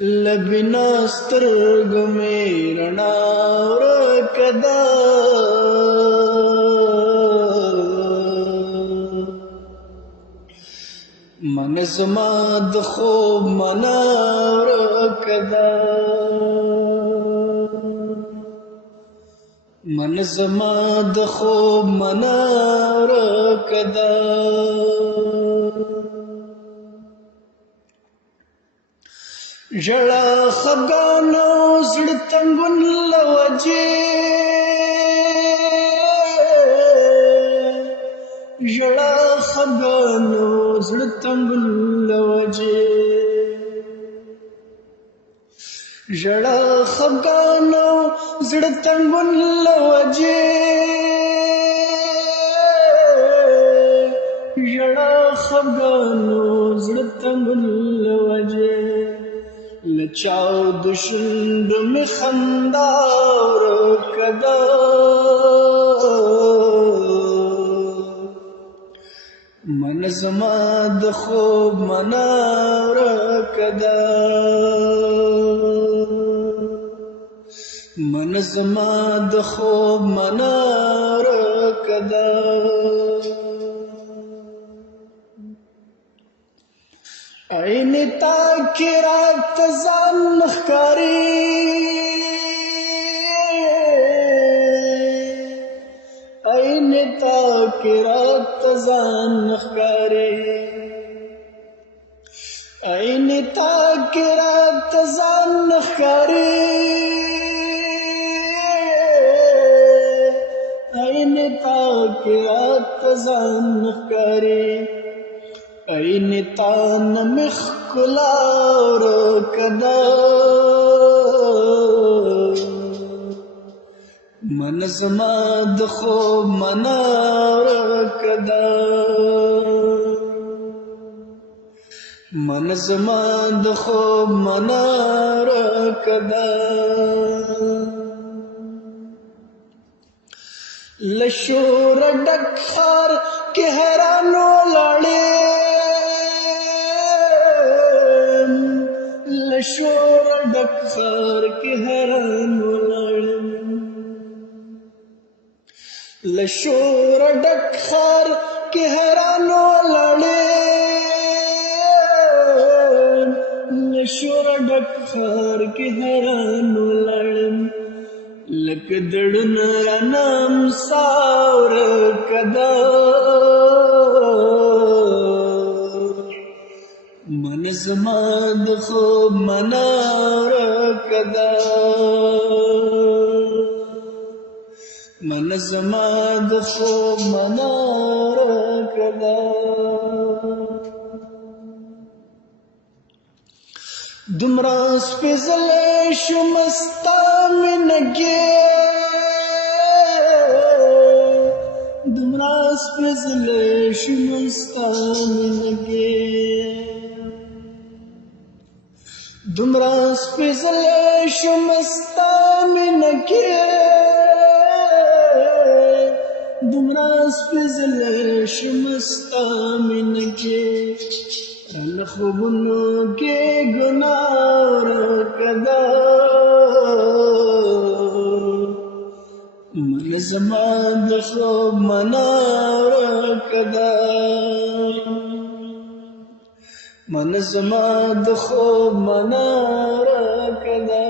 لبنا سترګو مې رڼا ورکه ده من زما د خوب منا ورکه ده من زما د خوب منا ورکه ده ژړا خفګانو زړه تنګون له وجې ژړا خفګانو زړه تنګون له وجې ژړا خفګانو زړه تنګون له وجې ژړا خفګانو زړه تنګون له وجې لچاو د شونډو مې خندا ورکه ده من زما د خوب منا ورکه ده من زما د خوب منا ورکه ده عین تا کې رات ځان ښکاري عین تا کې رات ځان ښکاري عین تا کې رات ځان ښکاري عین تا کې رات ځان ښکاري عین تان مخکلا ورکه ده من زما د خوب منا ورکه ده من زما د خوب منا ورکه ده له شوره ډک ښار کې حیران ولاړې شور ډک ښار کې حیران ولاړم له شور ډک ښار کې حیران ولاړم له شور ډک ښار کې حیران ولاړم لکه دړونه رانه امسا ورکه ده من زما د خوب منا ورکه ده من زما د خوب منا ورکه ده دومره سپېڅلی شوم ستا مینه کې دومره سپېڅلی شوم ستا مینه کې دومره سپېڅلی شوم ستا مینه کې دومره سپېڅلی شوم ستا مینه کې رانه خوبونو کې ګناه ورکه ده من زما د خوب منا ورکه ده من زما د خوب منا ورکه ده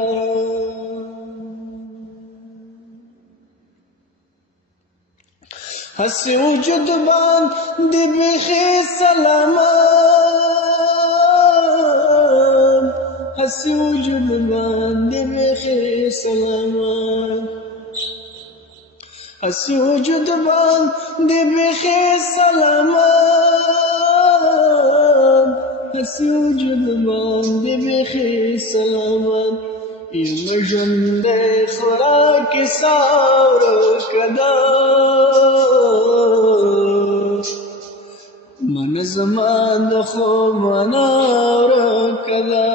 هسې وجود باندې بیخي سلامت هسې وجود باندې بیخي سلامت هسې وجود باندې بیخي سلامت هسې وجود باندې بیخي سلامت یم ژوندی خوراکې سا ورکه ده من زما د خوب منا ورکه ده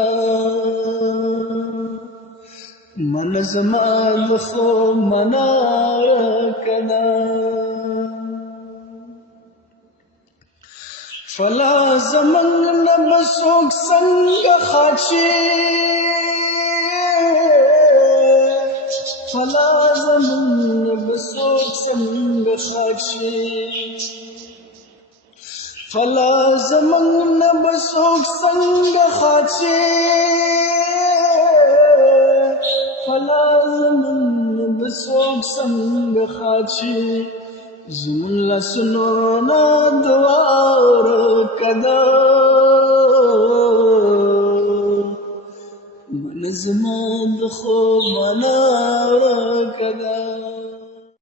من زما د خوب منا ورکه ده فلا زمن نبسوک سنگ خاچی خاچی فلا زمن نبسوک संग خاچی فلا زمن نبسوک संग خاچی زمن لسنونا دوار کدا من زمان دخو منار کدا